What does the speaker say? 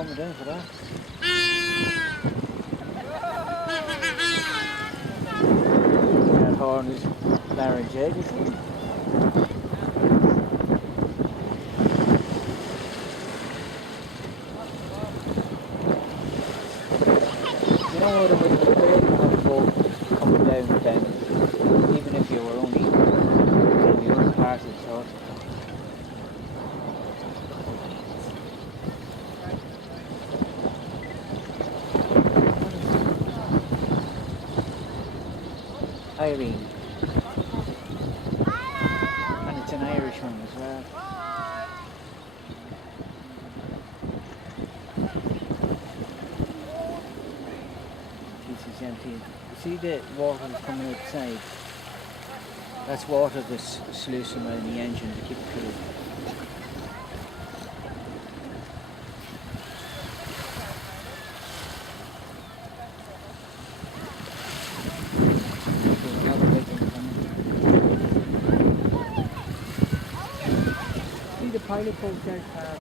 coming down for that. That horn is laryngeal, you see? You know what, it would be great to have a boat coming down, even if you were only in the other part of the shore. Irene. And it's an Irish one as well. This is empty. You see the water that's coming outside? That's water that's sluicing around the engine to keep it cool. There's another big one coming. See the pilot boat there?